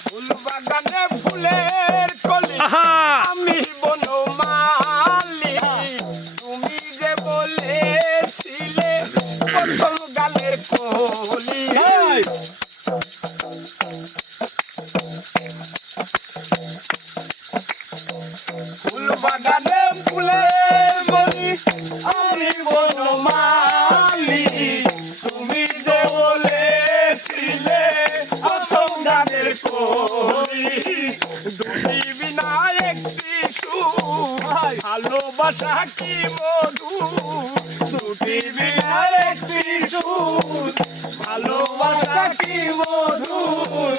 ফুল বাগানে ফুলের কলি আমি বনমালী তুমি যে বলেছিলে প্রথম গানের কলি ফুল বাগানে ফুলের কলি আমি বনমালী তুমি যে বলেছিলে প্রথম গানের কলি দুটি বিনা একটি সুর ভালোবাসা কি মধু দুটি বিনা একটি সুর ভালোবাসা কি মধুর